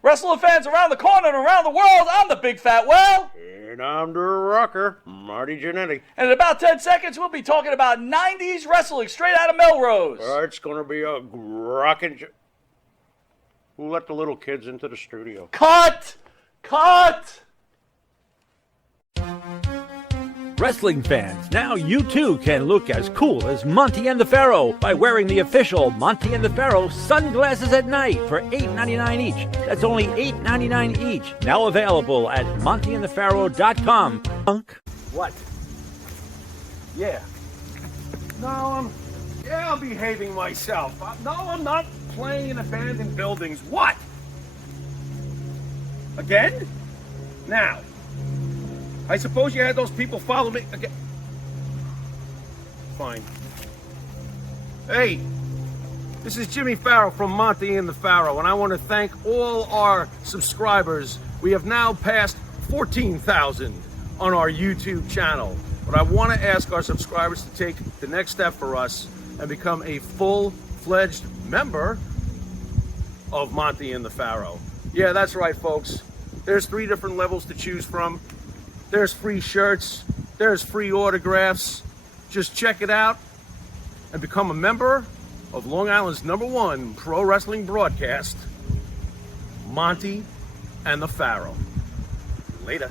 Wrestling fans around the corner and around the world, I'm the Big Fat Well. And I'm the rocker, Marty Jannetty. And in about 10 seconds, we'll be talking about 90s wrestling straight out of Melrose. It's going to be a rockin'... Who let the little kids into the studio? Cut! Cut! Wrestling fans, now you too can look as cool as Monty and the Pharaoh by wearing the official Monty and the Pharaoh sunglasses at night for $8.99 each. That's only $8.99 each. Now available at montyandthepharaoh.com. What? Yeah. No, I'm behaving myself. No, I'm not playing in abandoned buildings. What? Again? Now. I suppose you had those people follow me again. Fine. Hey, this is Jimmy Farrow from Monty and the Pharaoh, and I want to thank all our subscribers. We have now passed 14,000 on our YouTube channel. But I want to ask our subscribers to take the next step for us and become a full-fledged member of Monty and the Pharaoh. Yeah, that's right, folks. There's 3 different levels to choose from. There's free shirts, there's free autographs. Just check it out and become a member of Long Island's #1 pro wrestling broadcast, Monty and the Pharaoh. Later.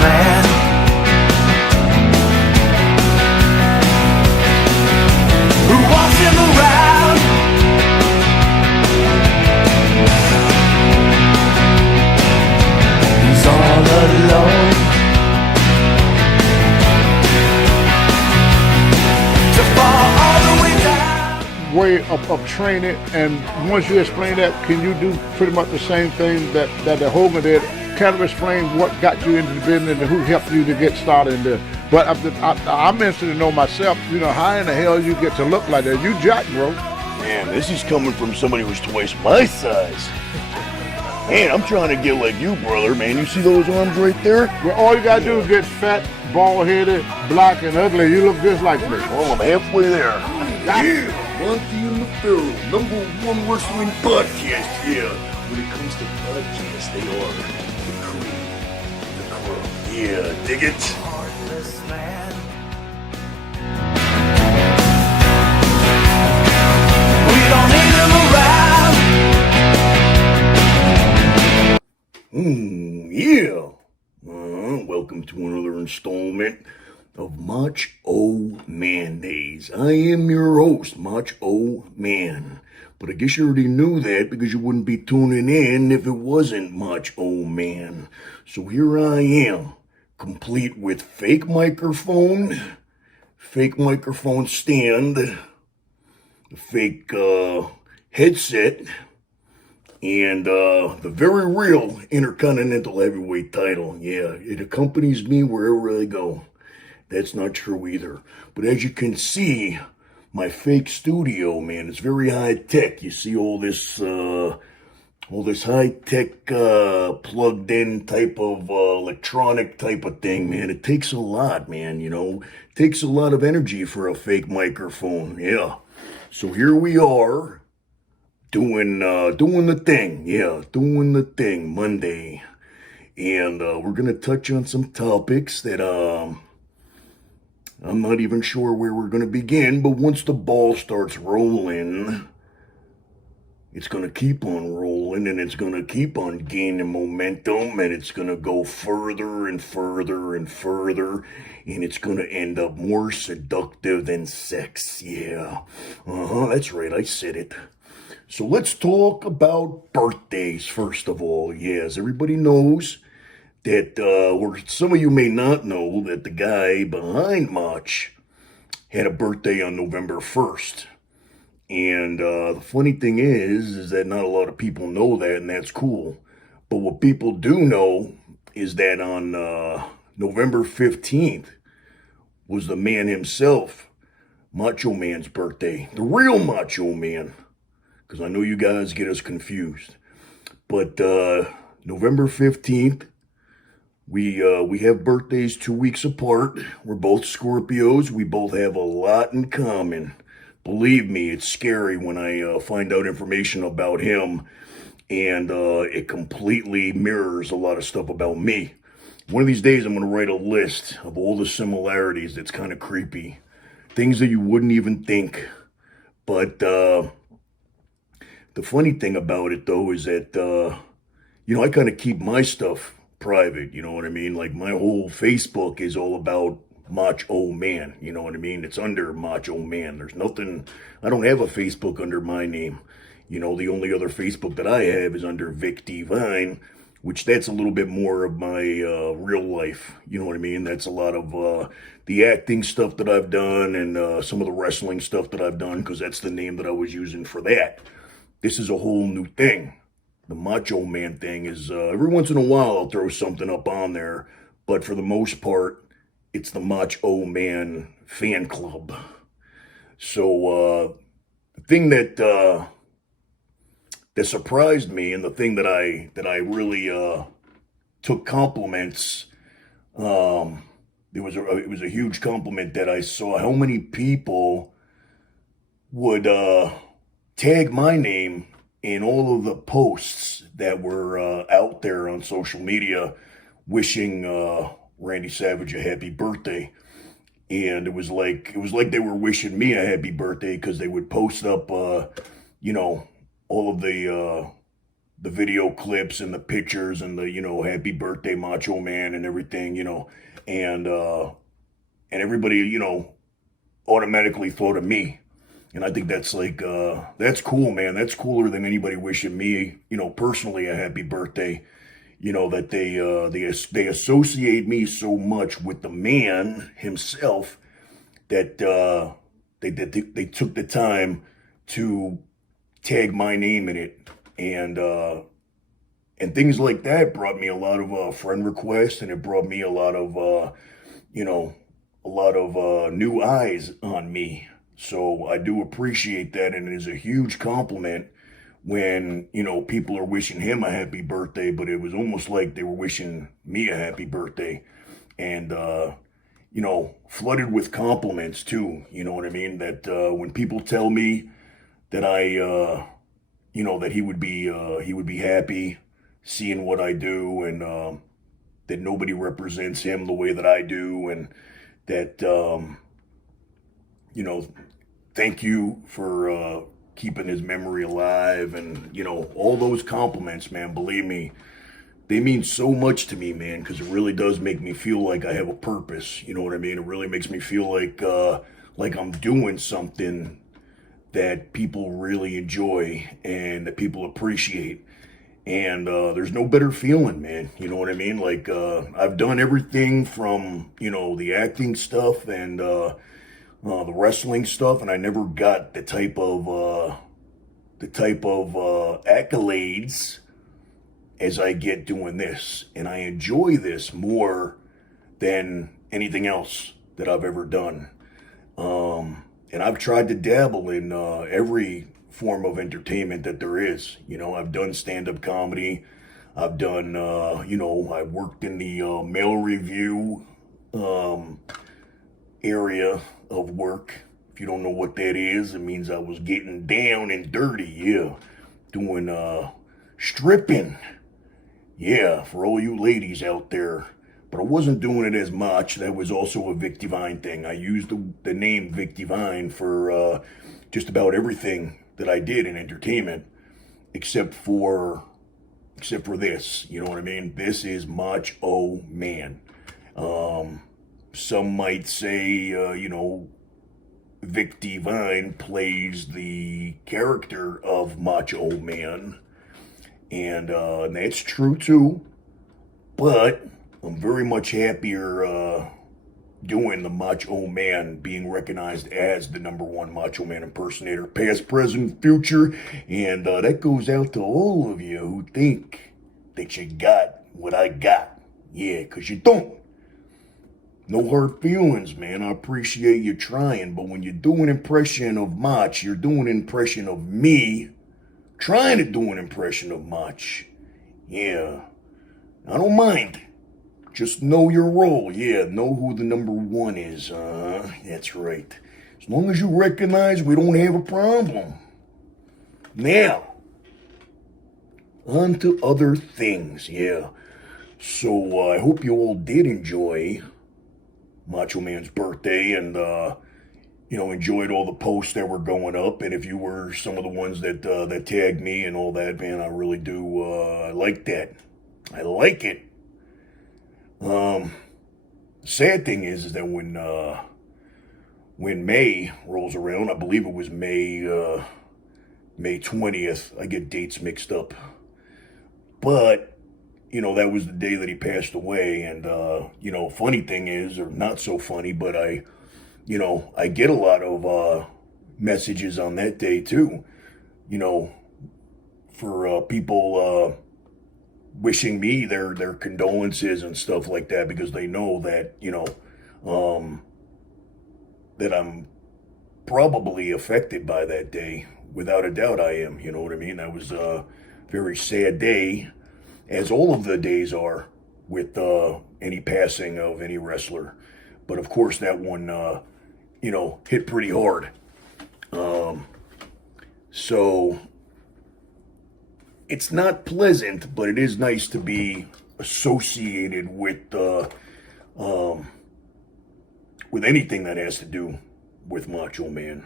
Man who walks him around, he's all alone to fall all the way down. Way of training, and once you explain that, can you do pretty much the same thing that the Hogan did? Kind of explain what got you into the business and who helped you to get started in there. But I'm interested to know myself, you know, how in the hell you get to look like that? You jack, bro. Man, this is coming from somebody who's twice my size. Man, I'm trying to get like you, brother, man. You see those arms right there? Well, all you gotta do is get fat, bald-headed, black, and ugly. You look just like me. Well, I'm halfway there. Yeah, Monty and the Pharaoh, #1 wrestling podcast, yeah. When it comes to podcasts, they are the cream, the crumb. Yeah, dig it? Heartless man. We don't need him around. Yeah. Welcome to another installment of Motch Mandays. I am your host, Motch Man. But I guess you already knew that because you wouldn't be tuning in if it wasn't Motch Man. So here I am, complete with fake microphone stand, the fake headset, and the very real Intercontinental Heavyweight title. Yeah, it accompanies me wherever I go. That's not true either. But as you can see, my fake studio, man, it's very high tech. You see all this all this high-tech, plugged-in type of electronic type of thing, man. It takes a lot, man, you know. It takes a lot of energy for a fake microphone, yeah. So here we are, doing the thing, yeah, doing the thing, Monday. And we're going to touch on some topics that I'm not even sure where we're going to begin, but once the ball starts rolling, it's going to keep on rolling, and it's going to keep on gaining momentum, and it's going to go further and further and further, and it's going to end up more seductive than sex, yeah. That's right, I said it. So let's talk about birthdays first of all. Yes, everybody knows that, or some of you may not know, that the guy behind Motch had a birthday on November 1st. And the funny thing is that not a lot of people know that, and that's cool. But what people do know is that on November 15th was the man himself, Macho Man's birthday. The real Macho Man. Because I know you guys get us confused. But November 15th, we have birthdays 2 weeks apart. We're both Scorpios. We both have a lot in common. Believe me, it's scary when I find out information about him, and it completely mirrors a lot of stuff about me. One of these days, I'm going to write a list of all the similarities that's kind of creepy. Things that you wouldn't even think. But the funny thing about it, though, is that, I kind of keep my stuff private, you know what I mean? Like, my whole Facebook is all about Macho Man, you know what I mean? It's under Macho Man. There's nothing, I don't have a Facebook under my name. You know, the only other Facebook that I have is under Vic Divine, which that's a little bit more of my real life, you know what I mean? That's a lot of the acting stuff that I've done, and some of the wrestling stuff that I've done, because that's the name that I was using for that. This is a whole new thing. The Macho Man thing is, every once in a while I'll throw something up on there, but for the most part, it's the Macho Man fan club. So, the thing that surprised me, and the thing that I really took compliments, it was a huge compliment that I saw how many people would tag my name in all of the posts that were out there on social media wishing Randy Savage a happy birthday. And it was like they were wishing me a happy birthday, because they would post up all of the video clips and the pictures and the happy birthday Macho Man and everything, and everybody automatically thought of me. And I think that's that's cool, man. That's cooler than anybody wishing me, personally a happy birthday. That they associate me so much with the man himself that they took the time to tag my name in it, and things like that brought me a lot of friend requests, and it brought me a lot of new eyes on me. So I do appreciate that, and it is a huge compliment when, people are wishing him a happy birthday, but it was almost like they were wishing me a happy birthday. And, flooded with compliments too, you know what I mean? That when people tell me that that he would be happy seeing what I do, and that nobody represents him the way that I do, and that, thank you for keeping his memory alive, and, all those compliments, man, believe me, they mean so much to me, man, because it really does make me feel like I have a purpose, you know what I mean? It really makes me feel like I'm doing something that people really enjoy and that people appreciate. And there's no better feeling, man, you know what I mean? Like, I've done everything from, the acting stuff and the wrestling stuff, and I never got the type of accolades as I get doing this. And I enjoy this more than anything else that I've ever done. And I've tried to dabble in every form of entertainment that there is. You know, I've done stand-up comedy. I've done, I worked in the mail review area of work. If you don't know what that is, it means I was getting down and dirty, yeah. Doing stripping, yeah, for all you ladies out there. But I wasn't doing it as much. That was also a Vic Divine thing. I used the name Vic Divine for just about everything that I did in entertainment, except for this. You know what I mean? This is Motch O Man. Some might say, Vic Divine plays the character of Macho Man, and that's true too. But I'm very much happier doing the Macho Man, being recognized as the #1 Macho Man impersonator, past, present, future, and that goes out to all of you who think that you got what I got. Yeah, 'cause you don't. No hard feelings, man. I appreciate you trying, but when you do an impression of Motch, you're doing an impression of me trying to do an impression of Motch. Yeah, I don't mind. Just know your role. Yeah, know who the #1 is. That's right. As long as you recognize we don't have a problem. Now, on to other things, yeah. So I hope you all did enjoy Macho Man's birthday and, enjoyed all the posts that were going up. And if you were some of the ones that tagged me and all that, man, I really do, I like that. I like it. Sad thing is that when May rolls around, I believe it was May 20th, I get dates mixed up. But, that was the day that he passed away. And, funny thing is, or not so funny, but I get a lot of messages on that day too, for people wishing me their condolences and stuff like that, because they know that, that I'm probably affected by that day. Without a doubt I am, you know what I mean? That was a very sad day, as all of the days are with any passing of any wrestler. But of course that one, hit pretty hard. So it's not pleasant, but it is nice to be associated with anything that has to do with Macho Man.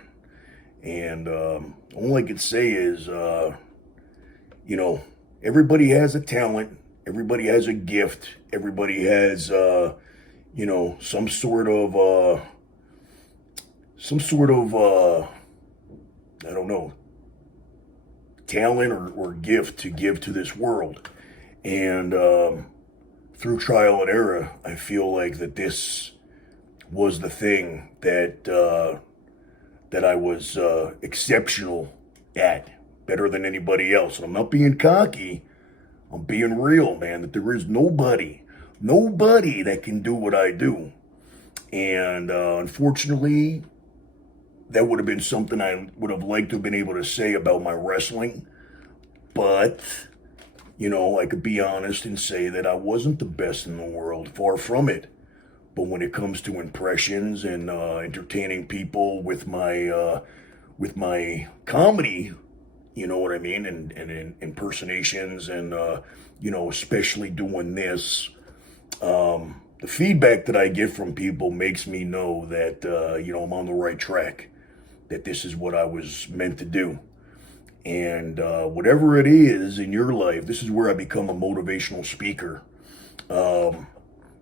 And all I could say is, everybody has a talent, everybody has a gift, everybody has, some sort of, I don't know, talent or gift to give to this world. And through trial and error, I feel like that this was the thing that I was exceptional at, better than anybody else. And I'm not being cocky, I'm being real, man, that there is nobody that can do what I do. And unfortunately, that would have been something I would have liked to have been able to say about my wrestling. But, I could be honest and say that I wasn't the best in the world, far from it. But when it comes to impressions and entertaining people with my comedy, you know what I mean, and impersonations, and especially doing this, the feedback that I get from people makes me know that I'm on the right track, that this is what I was meant to do. And whatever it is in your life, this is where I become a motivational speaker.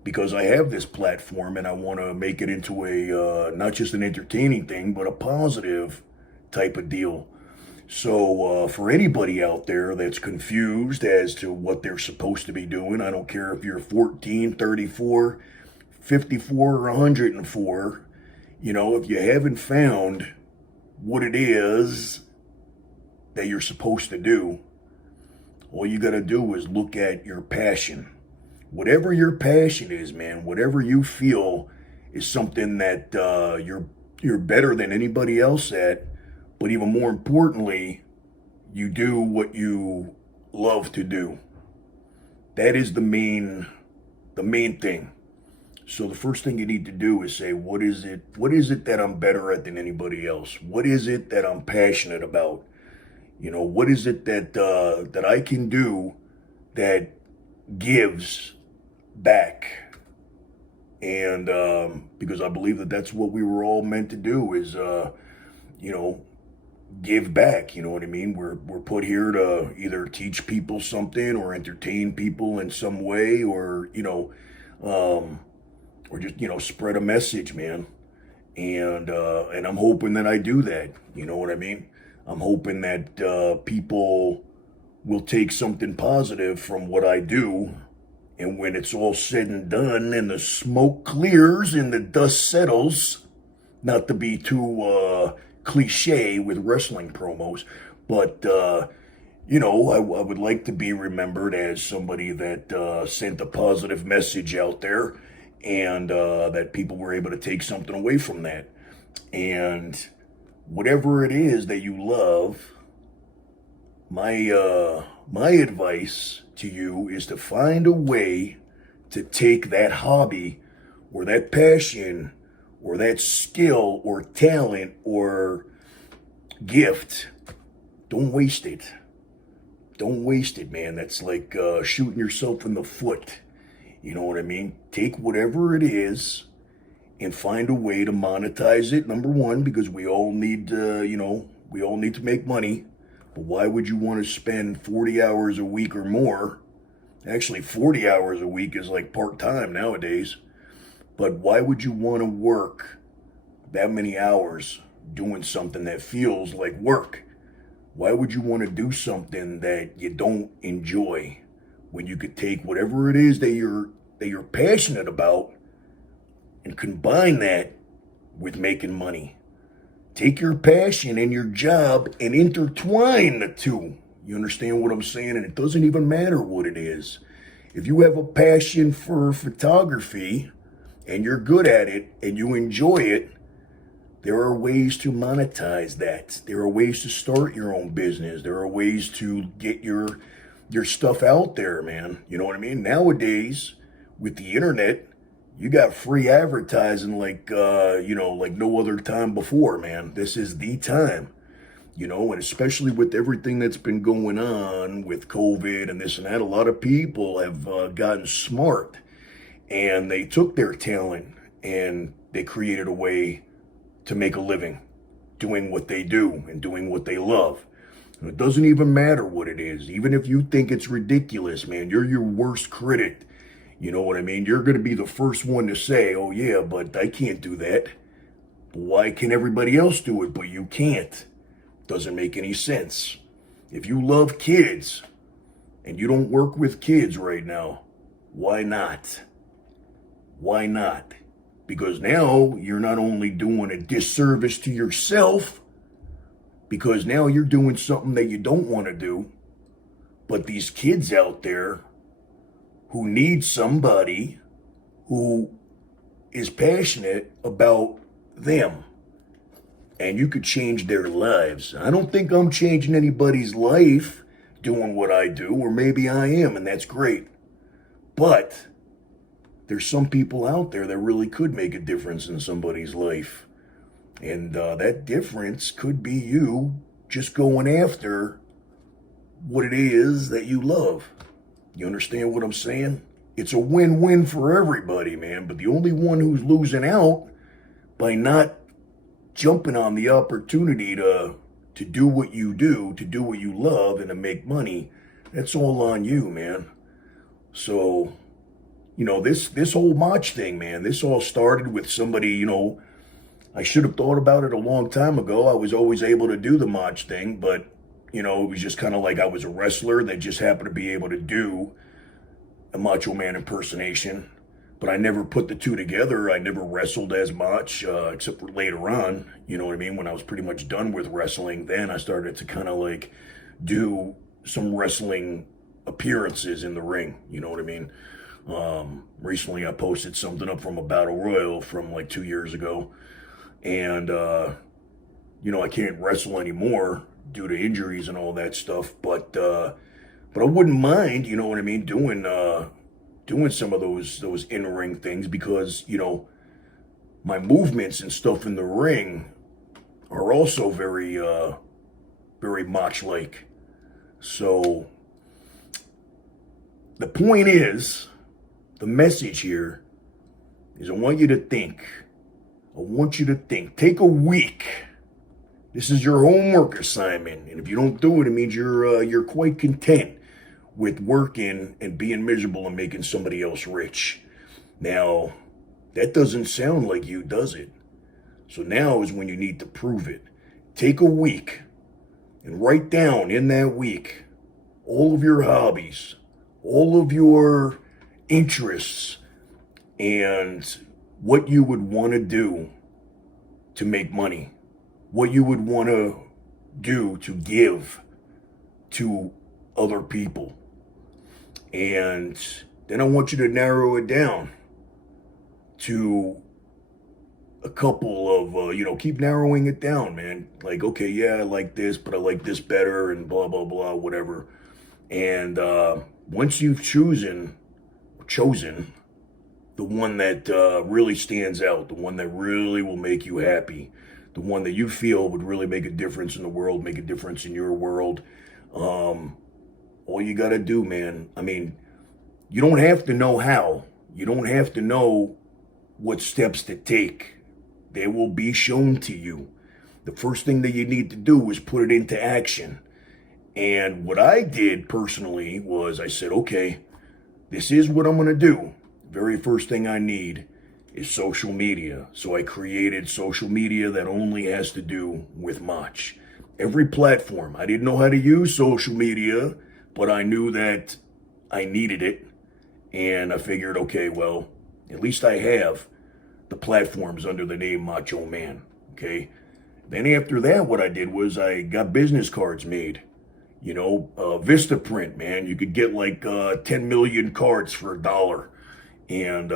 Because I have this platform and I want to make it into a, not just an entertaining thing, but a positive type of deal. So for anybody out there that's confused as to what they're supposed to be doing, I don't care if you're 14, 34, 54, or 104, if you haven't found what it is that you're supposed to do, all you got to do is look at your passion. Whatever your passion is, man, whatever you feel is something that you're better than anybody else at, but even more importantly, you do what you love to do. That is the main thing. So the first thing you need to do is say, what is it that I'm better at than anybody else? What is it that I'm passionate about? You know, what is it that I can do that gives back? And because I believe that that's what we were all meant to do is, you know, give back. You know what I mean? We're put here to either teach people something or entertain people in some way, or, you know, or just, you know, spread a message, man. And I'm hoping that I do that. You know what I mean? I'm hoping that people will take something positive from what I do. And when it's all said and done and the smoke clears and the dust settles, not to be too cliche with wrestling promos, but, you know, I would like to be remembered as somebody that sent a positive message out there, and that people were able to take something away from that. And whatever it is that you love, my advice to you is to find a way to take that hobby or that passion or that skill or talent or gift. Don't waste it. Don't waste it, man. That's like shooting yourself in the foot. You know what I mean? Take whatever it is and find a way to monetize it. Number one, because we all need, you know, we all need to make money. But why would you want to spend 40 hours a week or more? Actually, 40 hours a week is like part-time nowadays. But why would you want to work that many hours doing something that feels like work? Why would you want to do something that you don't enjoy when you could take whatever it is that you're passionate about and combine that with making money? Take your passion and your job and intertwine the two. You understand what I'm saying? And it doesn't even matter what it is. If you have a passion for photography and you're good at it and you enjoy it, there are ways to monetize that. There are ways to start your own business. There are ways to get your stuff out there, man. You know what I mean? Nowadays, with the internet, you got free advertising like, you know, like no other time before, man. This is the time, you know, and especially with everything that's been going on with COVID and this and that, a lot of people have gotten smart and they took their talent and they created a way to make a living doing what they do and doing what they love. And it doesn't even matter what it is. Even if you think it's ridiculous, man, you're your worst critic. You know what I mean? You're going to be the first one to say, oh yeah, but I can't do that. But why can everybody else do it, but you can't? Doesn't make any sense. If you love kids and you don't work with kids right now, why not? Why not? Because now you're not only doing a disservice to yourself, because now you're doing something that you don't want to do, but these kids out there who need somebody who is passionate about them, and you could change their lives. I don't think I'm changing anybody's life doing what I do, or maybe I am, and that's great. But there's some people out there that really could make a difference in somebody's life. And that difference could be you just going after what it is that you love. You understand what I'm saying? It's a win-win for everybody, man. But the only one who's losing out by not jumping on the opportunity to do what you do, to do what you love, and to make money, that's all on you, man. So, you know, this whole Motch thing, man, this all started with somebody, you know, I should have thought about it a long time ago. I was always able to do the Motch thing, but, you know, it was just kind of like I was a wrestler that just happened to be able to do a Macho Man impersonation. But I never put the two together. I never wrestled as Motch, except for later on, you know what I mean? When I was pretty much done with wrestling, then I started to kind of like do some wrestling appearances in the ring, you know what I mean? Recently I posted something up from a battle royal from like 2 years ago. And I can't wrestle anymore due to injuries and all that stuff. But I wouldn't mind, you know what I mean, doing some of those in-ring things because, my movements and stuff in the ring are also very very Motch-like. So the point is, the message here is I want you to think. I want you to think. Take a week. This is your homework assignment. And if you don't do it, it means you're quite content with working and being miserable and making somebody else rich. Now, that doesn't sound like you, does it? So now is when you need to prove it. Take a week and write down in that week all of your hobbies, all of your interests, and what you would want to do to make money, what you would want to do to give to other people. And then I want you to narrow it down to a couple of, keep narrowing it down, man. Like, okay, yeah, I like this, but I like this better and blah, blah, blah, whatever. And once you've chosen the one that really stands out, the one that really will make you happy, the one that you feel would really make a difference in the world, make a difference in your world, all you got to do, man, I mean, you don't have to know how. You don't have to know what steps to take. They will be shown to you. The first thing that you need to do is put it into action. And what I did personally was I said, okay, this is what I'm going to do. Very first thing I need is social media. So I created social media that only has to do with Motch. Every platform. I didn't know how to use social media, but I knew that I needed it. And I figured, okay, well, at least I have the platforms under the name Macho Man, okay? Then after that, what I did was I got business cards made. Vista print, man. You could get like 10 million cards for $1. And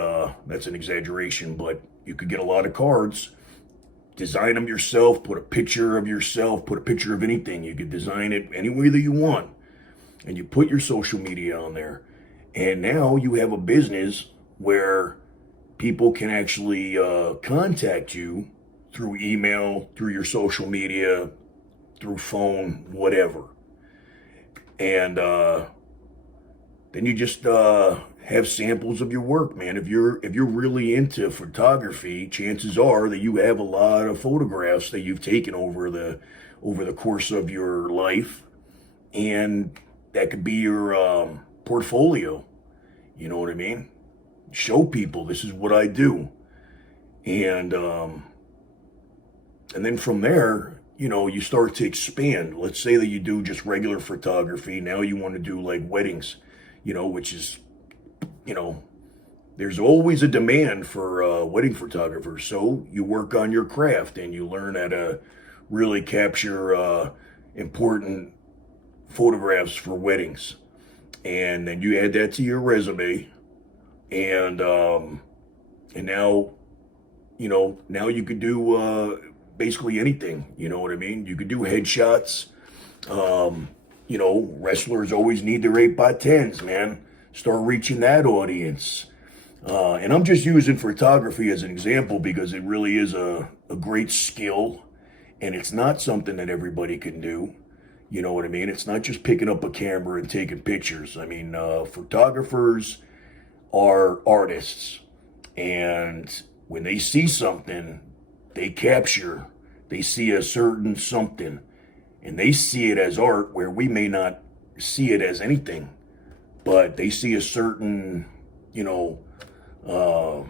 that's an exaggeration, but you could get a lot of cards. Design them yourself, put a picture of yourself, put a picture of anything. You could design it any way that you want. And you put your social media on there. And now you have a business where people can actually contact you through email, through your social media, through phone, whatever. And then you just have samples of your work, man. If you're really into photography, chances are that you have a lot of photographs that you've taken over the course of your life, and that could be your portfolio. You know what I mean? Show people this is what I do, and then from there, you start to expand. Let's say that you do just regular photography. Now you want to do like weddings, which is, there's always a demand for wedding photographers. So you work on your craft and you learn how to really capture important photographs for weddings. And then you add that to your resume. And now, now you could do basically anything, you know what I mean? You could do headshots. Wrestlers always need their 8x10s, man. Start reaching that audience. And I'm just using photography as an example because it really is a great skill, and it's not something that everybody can do. You know what I mean? It's not just picking up a camera and taking pictures. I mean, photographers are artists, and when they see something, they capture, they see a certain something, and they see it as art where we may not see it as anything, but they see a certain, a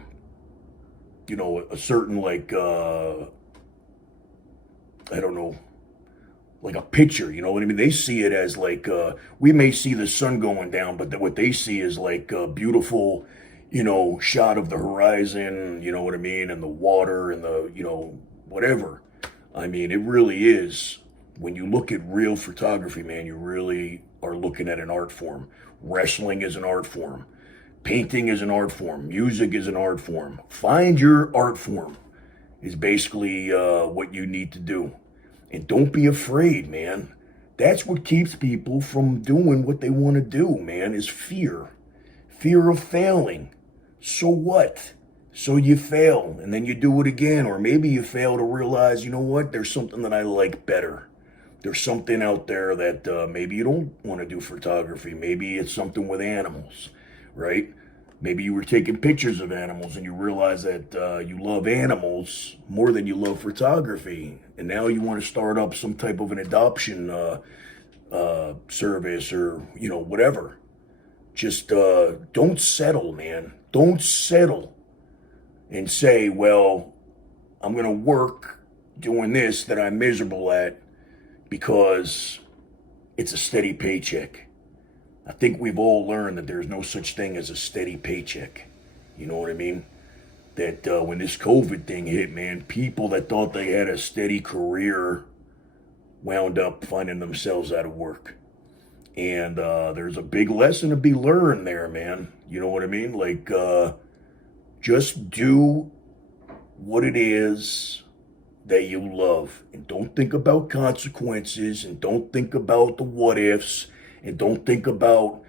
certain like, I don't know, like a picture, you know what I mean? They see it as like, we may see the sun going down, but what they see is like a beautiful, shot of the horizon, you know what I mean? And the water and the, whatever. I mean, it really is. When you look at real photography, man, you really are looking at an art form. Wrestling is an art form. Painting is an art form. Music is an art form. Find your art form is basically what you need to do. And don't be afraid, man. That's what keeps people from doing what they want to do, man, is fear. Fear of failing. So what? So you fail, and then you do it again, or maybe you fail to realize, you know what, there's something that I like better. There's something out there that maybe you don't want to do photography. Maybe it's something with animals, right? Maybe you were taking pictures of animals and you realize that you love animals more than you love photography. And now you want to start up some type of an adoption service or, whatever. Just don't settle, man. Don't settle and say, well, I'm going to work doing this that I'm miserable at because it's a steady paycheck. I think we've all learned that there's no such thing as a steady paycheck. You know what I mean? That when this COVID thing hit, man, people that thought they had a steady career wound up finding themselves out of work. And there's a big lesson to be learned there, man. You know what I mean? Like, just do what it is that you love. And don't think about consequences, and don't think about the what ifs, and don't think about,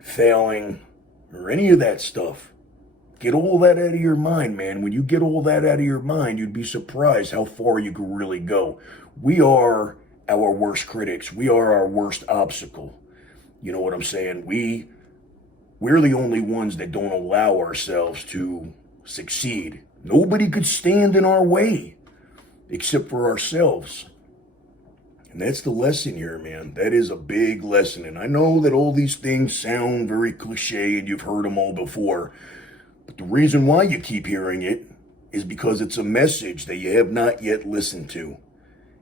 failing or any of that stuff. Get all that out of your mind, man. When you get all that out of your mind, you'd be surprised how far you could really go. We are our worst critics. We are our worst obstacle. You know what I'm saying? We're the only ones that don't allow ourselves to succeed. Nobody could stand in our way except for ourselves. And that's the lesson here, man. That is a big lesson. And I know that all these things sound very cliche and you've heard them all before. But the reason why you keep hearing it is because it's a message that you have not yet listened to.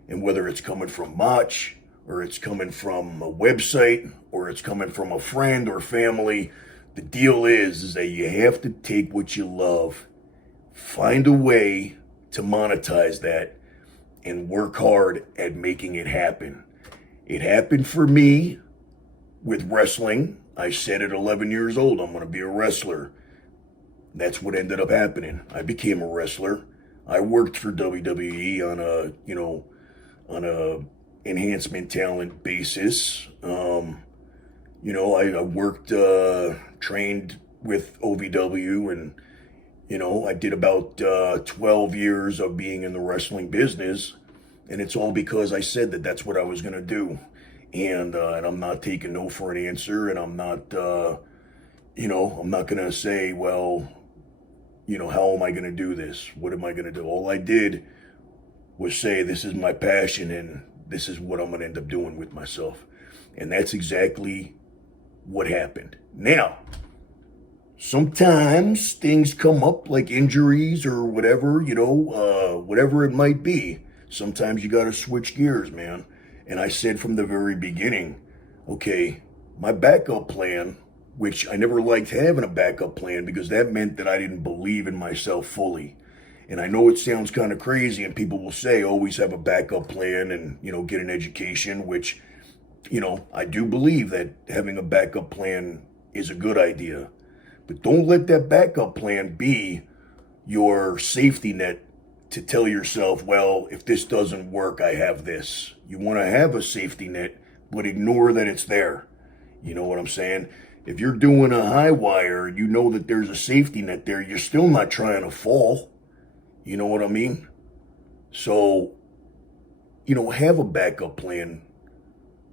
And whether it's coming from Motch, or it's coming from a website, or it's coming from a friend or family, the deal is that you have to take what you love, find a way to monetize that, and work hard at making it happen. It happened for me with wrestling. I said at 11 years old, I'm going to be a wrestler. That's what ended up happening. I became a wrestler. I worked for WWE on a enhancement talent basis. I worked, trained with OVW, and, I did about 12 years of being in the wrestling business, and it's all because I said that that's what I was going to do. And I'm not taking no for an answer, and I'm not, I'm not going to say, well, how am I going to do this? What am I going to do? All I did was say, this is my passion, and this is what I'm going to end up doing with myself. And that's exactly what happened. Now, sometimes things come up like injuries or whatever, whatever it might be. Sometimes you got to switch gears, man. And I said from the very beginning, okay, my backup plan, which I never liked having a backup plan because that meant that I didn't believe in myself fully. And I know it sounds kind of crazy, and people will say always have a backup plan and, get an education, which, I do believe that having a backup plan is a good idea. But don't let that backup plan be your safety net to tell yourself, well, if this doesn't work, I have this. You want to have a safety net, but ignore that it's there. You know what I'm saying? If you're doing a high wire, you know that there's a safety net there. You're still not trying to fall. You know what I mean? So, have a backup plan,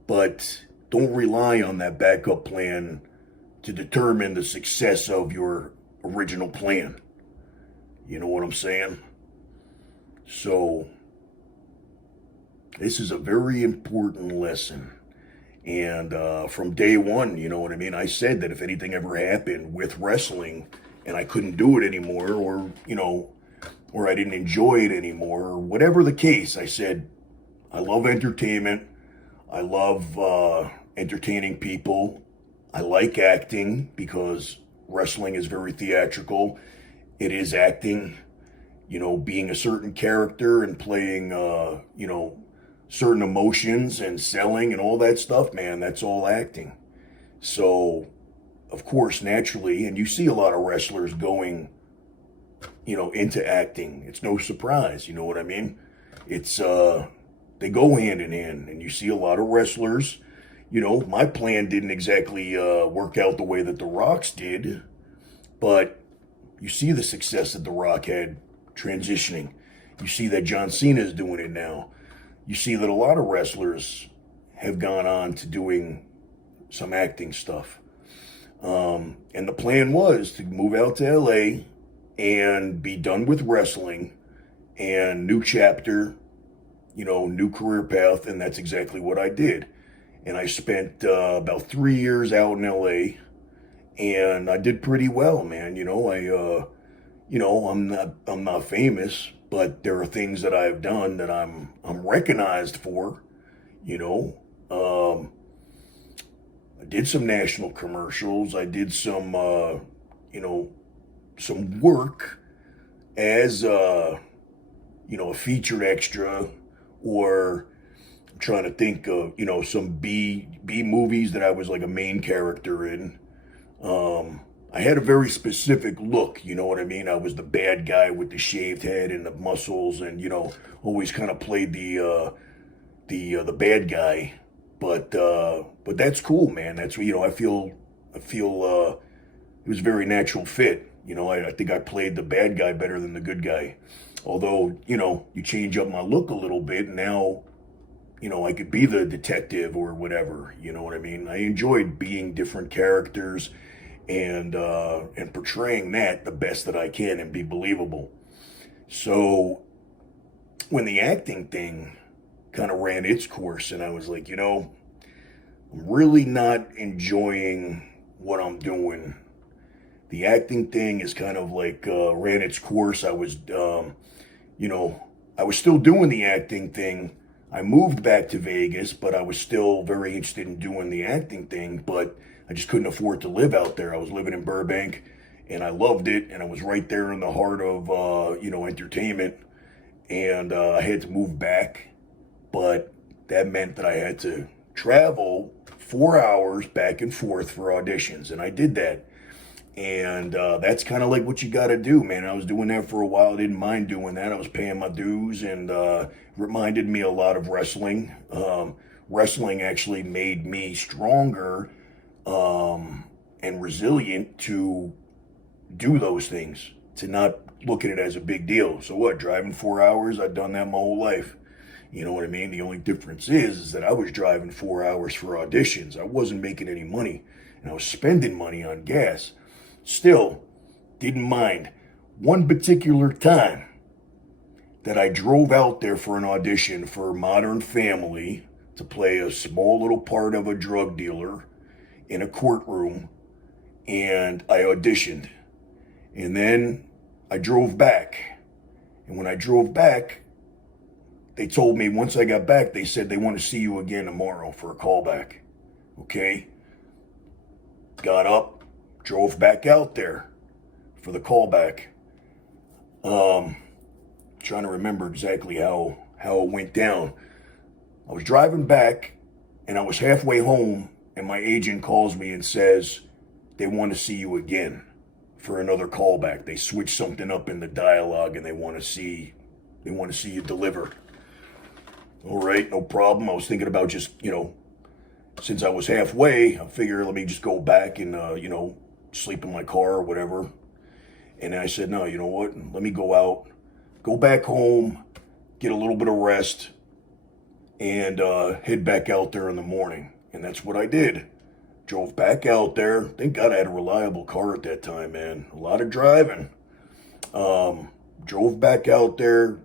but don't rely on that backup plan to determine the success of your original plan. You know what I'm saying? So, this is a very important lesson. And from day one, you know what I mean? I said that if anything ever happened with wrestling and I couldn't do it anymore, or, or I didn't enjoy it anymore, or whatever the case, I said, I love entertainment. I love entertaining people. I like acting because wrestling is very theatrical. It is acting, being a certain character and playing, certain emotions and selling and all that stuff, man, that's all acting. So, of course, naturally, and you see a lot of wrestlers going, into acting. It's no surprise, you know what I mean? It's they go hand in hand, and you see a lot of wrestlers. You know, my plan didn't exactly work out the way that The Rock's did, but you see the success that The Rock had transitioning. You see that John Cena is doing it now. You see that a lot of wrestlers have gone on to doing some acting stuff. And the plan was to move out to LA and be done with wrestling and new chapter, you know, new career path, and that's exactly what I did. And I spent about 3 years out in LA, and I did pretty well, man. You know, I'm not famous, but there are things that I've done that I'm recognized for. You know, I did some national commercials. I did some, you know, some work as you know, a featured extra, or I'm trying to think of, you know, some B movies that I was like a main character in. I had a very specific look, you know what I mean? I was the bad guy with the shaved head and the muscles, and, you know, always kind of played the bad guy. But that's cool, man. That's, you know, I feel it was a very natural fit. You know, I think I played the bad guy better than the good guy. Although, you know, you change up my look a little bit, and now, you know, I could be the detective or whatever. You know what I mean? I enjoyed being different characters and portraying that the best that I can and be believable. So when the acting thing kind of ran its course, and I was like, you know, I'm really not enjoying what I'm doing. The acting thing is kind of like ran its course. I was, you know, I was still doing the acting thing. I moved back to Vegas, but I was still very interested in doing the acting thing, but I just couldn't afford to live out there. I was living in Burbank, and I loved it, and I was right there in the heart of, you know, entertainment, and I had to move back, but that meant that I had to travel 4 hours back and forth for auditions, and I did that. And that's kind of like what you got to do, man. I was doing that for a while. I didn't mind doing that. I was paying my dues, and reminded me a lot of wrestling. Wrestling actually made me stronger and resilient to do those things, to not look at it as a big deal. So what, driving 4 hours? I've done that my whole life. You know what I mean? The only difference is that I was driving 4 hours for auditions. I wasn't making any money, and I was spending money on gas. Still, didn't mind. One particular time that I drove out there for an audition for Modern Family to play a small little part of a drug dealer in a courtroom, and I auditioned. And then I drove back. And when I drove back, they told me once I got back, they said they want to see you again tomorrow for a callback. Okay? Got up. Drove back out there for the callback. Trying to remember exactly how it went down. I was driving back, and I was halfway home, and my agent calls me and says they want to see you again for another callback. They switched something up in the dialogue, and they want to see you deliver. All right, no problem. I was thinking about just, you know, since I was halfway, I figured let me just go back and you know, sleep in my car or whatever. And I said, no, you know what? Let me go out, go back home, get a little bit of rest, and head back out there in the morning. And that's what I did. Drove back out there. Thank God I had a reliable car at that time, man. A lot of driving. Drove back out there,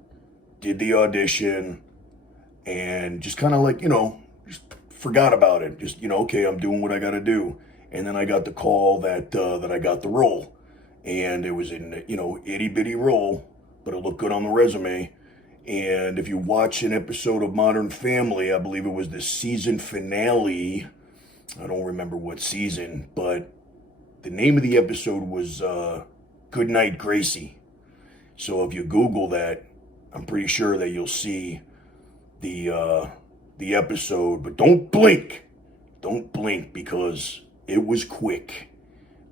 did the audition, and just kind of like, you know, just forgot about it. Just, you know, okay, I'm doing what I got to do. And then I got the call that I got the role. And it was in, you know, itty bitty role, but it looked good on the resume. And if you watch an episode of Modern Family, I believe it was the season finale. I don't remember what season, but the name of the episode was Good Night, Gracie. So if you Google that, I'm pretty sure that you'll see the episode. But don't blink. Don't blink, because it was quick.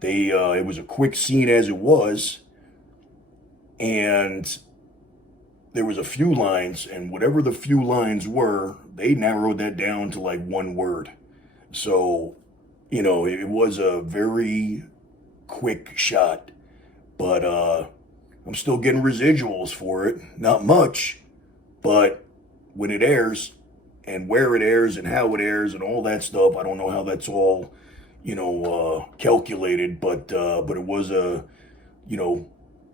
It was a quick scene as it was, and there was a few lines, and whatever the few lines were, they narrowed that down to like one word. So, you know, it was a very quick shot, but I'm still getting residuals for it. Not much, but when it airs and where it airs and how it airs and all that stuff, I don't know how that's all, you know, calculated, but it was a, you know,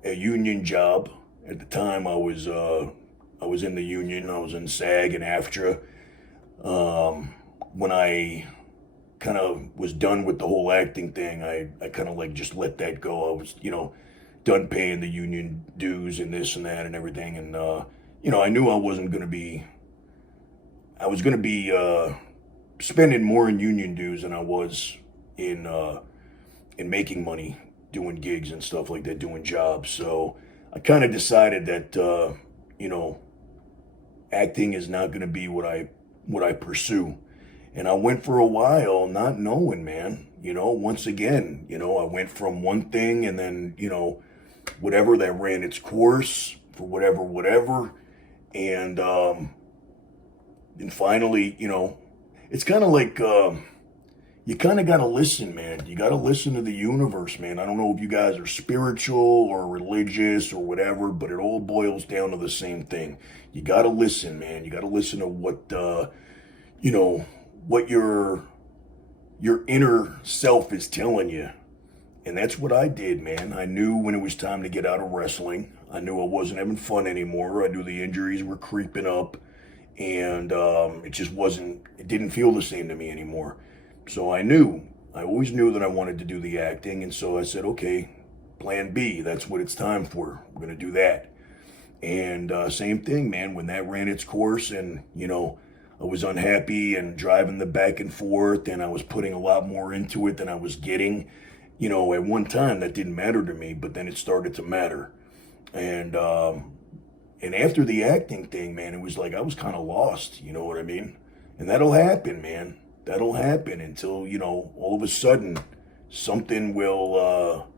a union job. At the time, I was in the union. I was in SAG and AFTRA. When I kind of was done with the whole acting thing, I kind of like just let that go. I was, you know, done paying the union dues and this and that and everything. And, you know, I knew I was going to be spending more in union dues than I was in making money doing gigs and stuff like that, doing jobs. So I kind of decided that, you know, acting is not going to be what I pursue. And I went for a while not knowing, man. You know, once again, you know, I went from one thing and then, you know, whatever that ran its course for whatever. And finally, you know, it's kind of like, you kind of got to listen, man. You got to listen to the universe, man. I don't know if you guys are spiritual or religious or whatever, but it all boils down to the same thing. You got to listen, man. You got to listen to what, you know, what your inner self is telling you. And that's what I did, man. I knew when it was time to get out of wrestling. I knew I wasn't having fun anymore. I knew the injuries were creeping up. And it didn't feel the same to me anymore. So I always knew that I wanted to do the acting. And so I said, okay, plan B, that's what it's time for. We're going to do that. And same thing, man, when that ran its course and, you know, I was unhappy and driving the back and forth and I was putting a lot more into it than I was getting. You know, at one time that didn't matter to me, but then it started to matter. And after the acting thing, man, it was like I was kind of lost, you know what I mean? And that'll happen, man. That'll happen until, you know, all of a sudden something will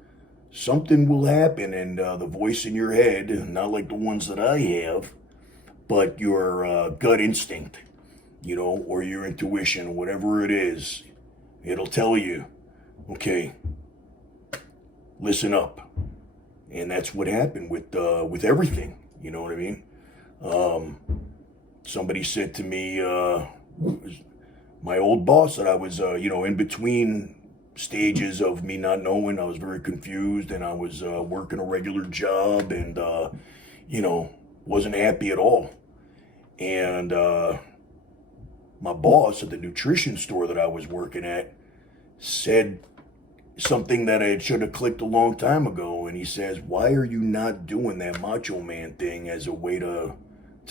happen and the voice in your head, not like the ones that I have, but your gut instinct, you know, or your intuition, whatever it is, it'll tell you, okay, listen up. And that's what happened with everything, you know what I mean? Somebody said to me, my old boss, that I was, you know, in between stages of me not knowing. I was very confused and I was working a regular job and, you know, wasn't happy at all. And my boss at the nutrition store that I was working at said something that I should have clicked a long time ago. And he says, why are you not doing that Macho Man thing as a way to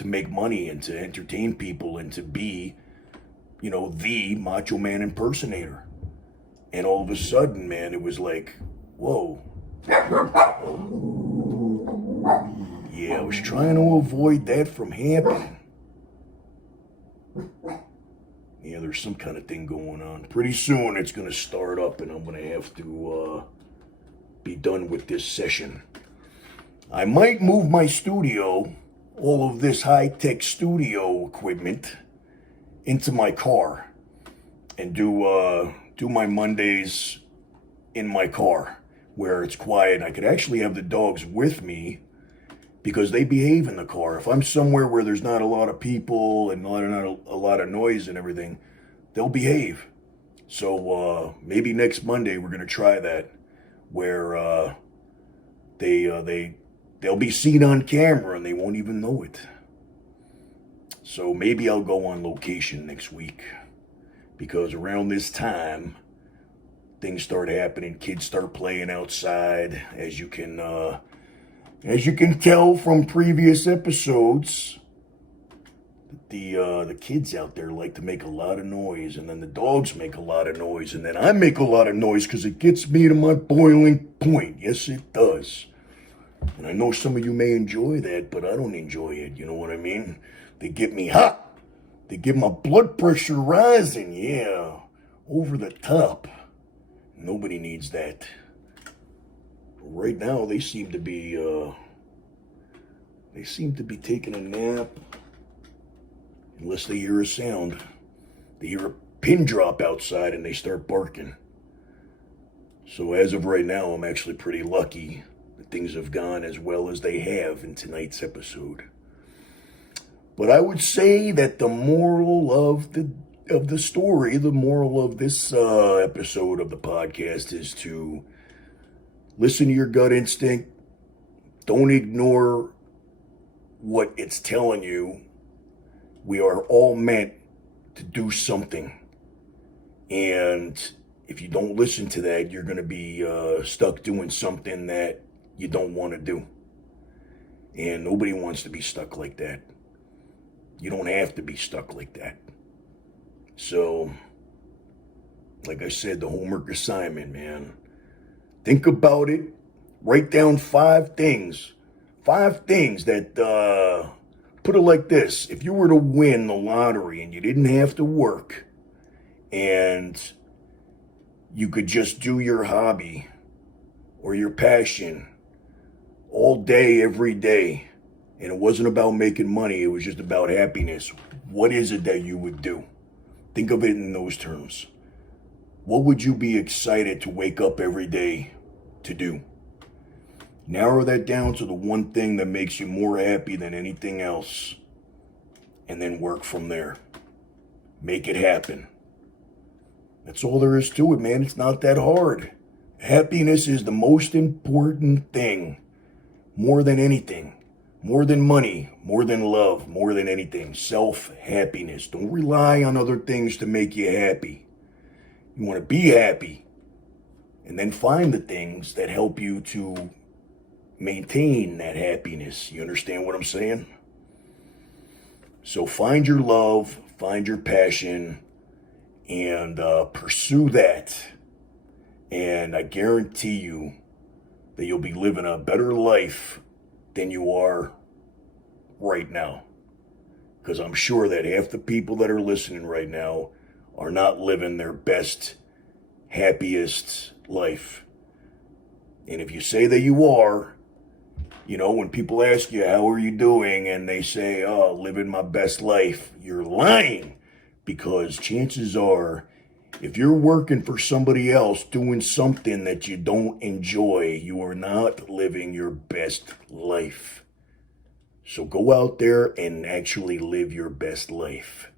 make money and to entertain people and to be, you know, the Macho Man impersonator? And all of a sudden, man, it was like, whoa. Yeah, I was trying to avoid that from happening. Yeah, there's some kind of thing going on. Pretty soon it's going to start up and I'm going to have to be done with this session. I might move my studio, all of this high-tech studio equipment, into my car and do my Mondays in my car where it's quiet. I could actually have the dogs with me because they behave in the car. If I'm somewhere where there's not a lot of people and not a lot of noise and everything, they'll behave. So maybe next Monday we're going to try that where they'll be seen on camera and they won't even know it. So maybe I'll go on location next week because around this time things start happening. Kids start playing outside, as you can tell from previous episodes. The kids out there like to make a lot of noise, and then the dogs make a lot of noise, and then I make a lot of noise because it gets me to my boiling point. Yes, it does. And I know some of you may enjoy that, but I don't enjoy it. You know what I mean? They get me hot. They get my blood pressure rising. Yeah, over the top. Nobody needs that. Right now, they seem to be They seem to be taking a nap unless they hear a sound. They hear a pin drop outside and they start barking. So as of right now, I'm actually pretty lucky that things have gone as well as they have in tonight's episode. But I would say that the moral of the story, the moral of this episode of the podcast is to listen to your gut instinct. Don't ignore what it's telling you. We are all meant to do something. And if you don't listen to that, you're going to be stuck doing something that you don't want to do. And nobody wants to be stuck like that. You don't have to be stuck like that. So, like I said, the homework assignment, man. Think about it. Write down 5 things. 5 things that, put it like this. If you were to win the lottery and you didn't have to work, and you could just do your hobby or your passion all day, every day, and it wasn't about making money, it was just about happiness, what is it that you would do? Think of it in those terms. What would you be excited to wake up every day to do? Narrow that down to the one thing that makes you more happy than anything else, and then work from there. Make it happen. That's all there is to it, man. It's not that hard. Happiness is the most important thing. More than anything. More than money. More than love. More than anything. Self-happiness. Don't rely on other things to make you happy. You want to be happy. And then find the things that help you to maintain that happiness. You understand what I'm saying? So find your love. Find your passion. And pursue that. And I guarantee you that you'll be living a better life than you are right now. Because I'm sure that half the people that are listening right now are not living their best, happiest life. And if you say that you are, you know, when people ask you, how are you doing? And they say, oh, living my best life, you're lying. Because chances are, if you're working for somebody else doing something that you don't enjoy, you are not living your best life. So go out there and actually live your best life.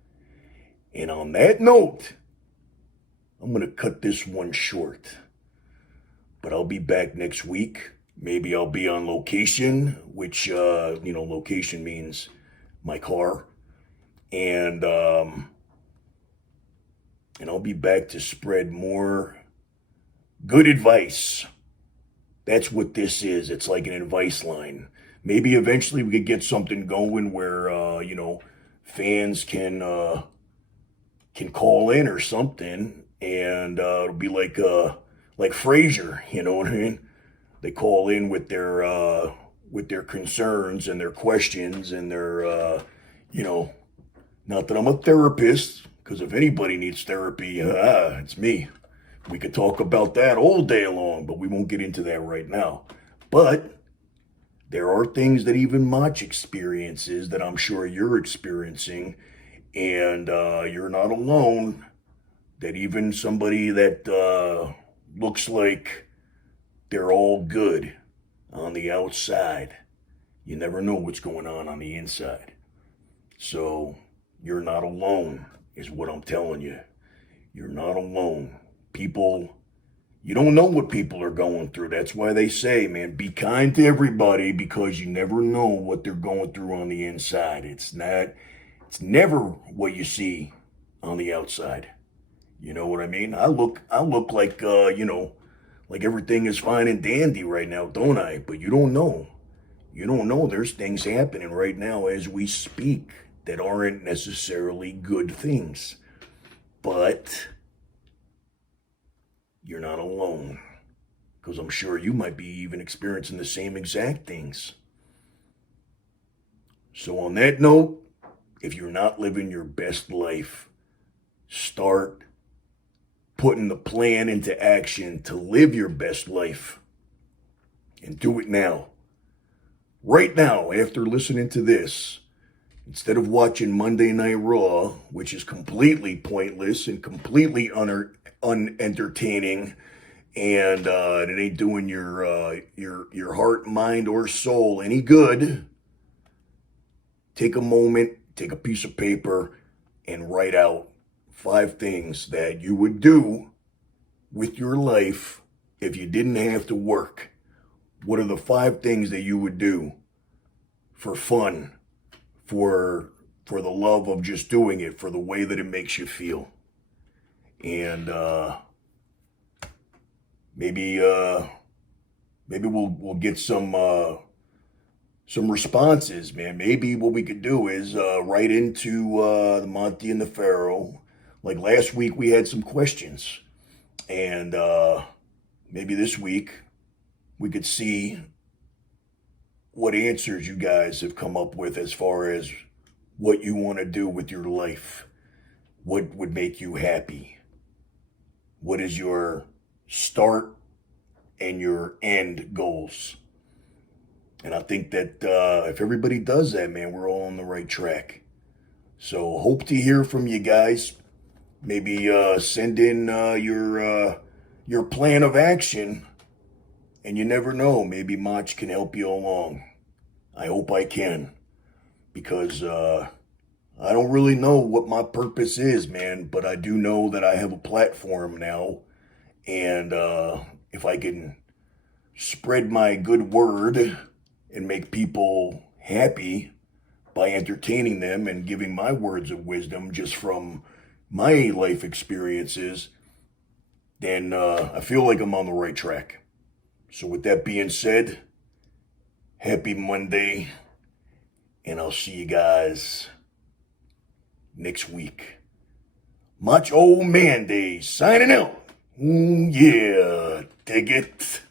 And on that note, I'm going to cut this one short. But I'll be back next week. Maybe I'll be on location, which, location means my car. And I'll be back to spread more good advice. That's what this is. It's like an advice line. Maybe eventually we could get something going where, fans can call in or something. And it'll be like Frasier, you know what I mean? They call in with their concerns and their questions and their, not that I'm a therapist, because if anybody needs therapy, it's me. We could talk about that all day long, but we won't get into that right now. But there are things that even Motch experiences that I'm sure you're experiencing, and you're not alone. That even somebody that looks like they're all good on the outside, you never know what's going on the inside. So you're not alone. Is what I'm telling you. You're not alone. People, you don't know what people are going through. That's why they say, man, be kind to everybody, because you never know what they're going through on the inside. It's never what you see on the outside. You know what I mean? I look like, like everything is fine and dandy right now, don't I? But you don't know. You don't know there's things happening right now as we speak that aren't necessarily good things. But you're not alone. Because I'm sure you might be even experiencing the same exact things. So on that note, if you're not living your best life, start putting the plan into action to live your best life. And do it now. right now, after listening to this, instead of watching Monday Night Raw, which is completely pointless and completely unentertaining, and it ain't doing your heart, mind, or soul any good, take a moment, take a piece of paper, and write out 5 things that you would do with your life if you didn't have to work. What are the 5 things that you would do for fun, for the love of just doing it, for the way that it makes you feel? And maybe we'll get some responses, man. Maybe what we could do is write into the Monty and the Pharaoh. Like last week, we had some questions, and maybe this week we could see what answers you guys have come up with as far as what you want to do with your life. What would make you happy? What is your start and your end goals? And I think that if everybody does that, man, we're all on the right track. So hope to hear from you guys. Maybe send in your plan of action. And you never know, maybe Motch can help you along. I hope I can. Because I don't really know what my purpose is, man. But I do know that I have a platform now. And if I can spread my good word and make people happy by entertaining them and giving my words of wisdom just from my life experiences, then I feel like I'm on the right track. So with that being said, happy Monday, and I'll see you guys next week. Mandays signing out. Ooh, yeah, dig it.